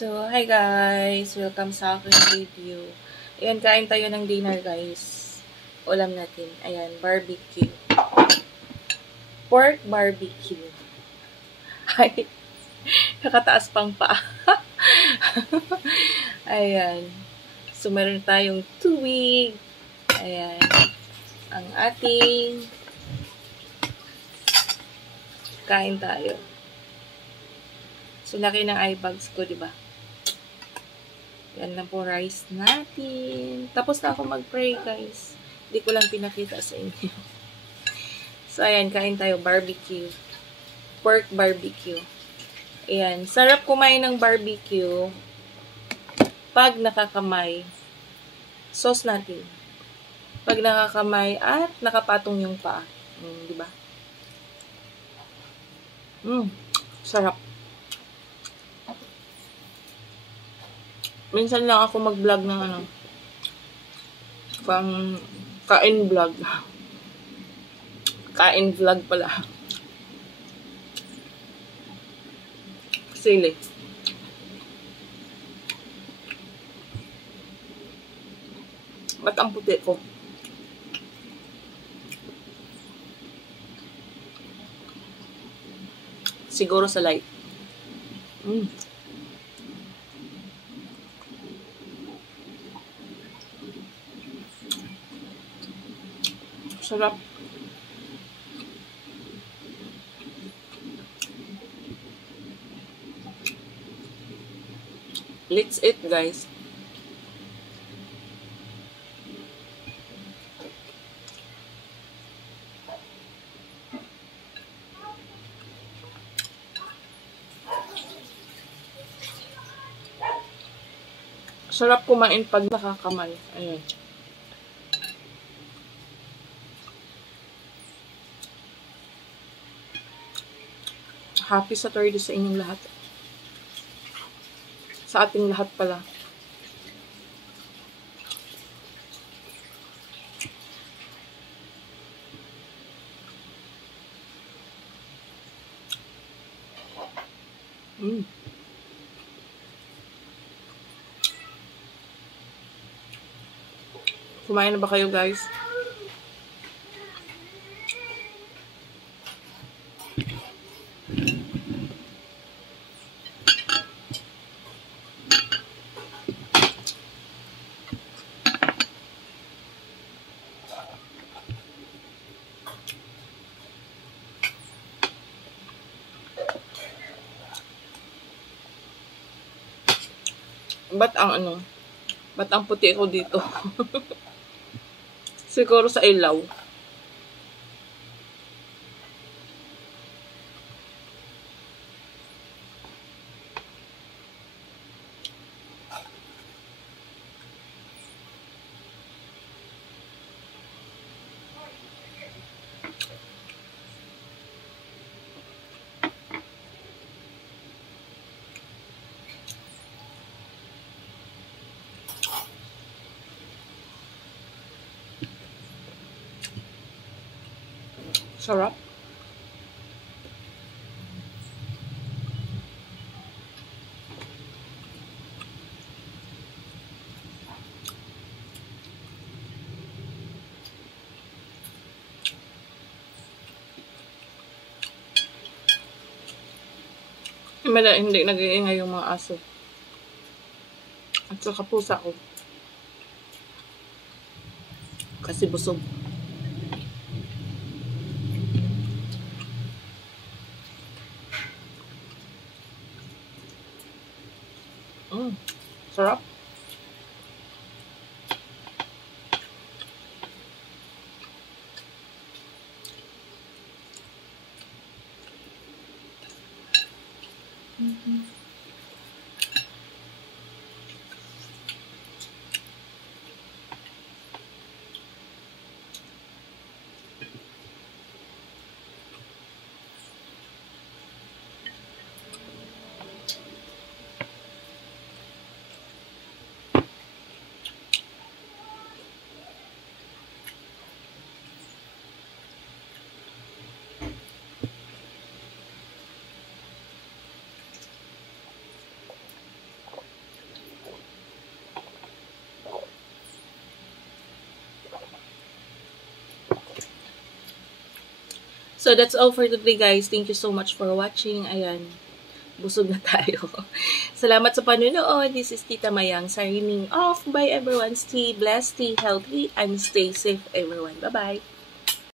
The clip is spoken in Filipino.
So, hi guys! Welcome sa aking video. Ayan, kain tayo ng dinner guys. Ulam natin. Ayan, barbecue. Pork barbecue. Ay, nakataas pang pa. Ayan. So, meron tayong tuwig. Ayan. Ang ating kain tayo. So, laki ng eye bags ko, diba? Yan lang po rice natin. Tapos na ako mag-pray, guys. Hindi ko lang pinakita sa inyo. So, ayan, kain tayo. Barbecue. Pork barbecue. Ayan. Sarap kumain ng barbecue pag nakakamay. Sauce natin. Pag nakakamay at nakapatong yung paa. Diba? Sarap. Minsan lang ako mag-vlog ng pang kain vlog. Kain vlog pala. Sili. Ba't ang puti ko? Siguro sa light. Sarap. Let's eat, guys. Sarap kumain pag nakakamay. Ayan. Happy Saturday sa inyong lahat. Sa ating lahat pala. Kumain na ba kayo, guys? Ba't ang puti ko dito? Siguro sa ilaw. Sarap. Hindi nag-iingay yung mga aso. At saka pusa ko. Kasi busog. Sarap. So, that's all for today, guys. Thank you so much for watching. Ayan. Busog na tayo. Salamat sa panunood. This is Tita Mayang signing off. Bye, everyone. Stay blessed, stay healthy, and stay safe, everyone. Bye-bye.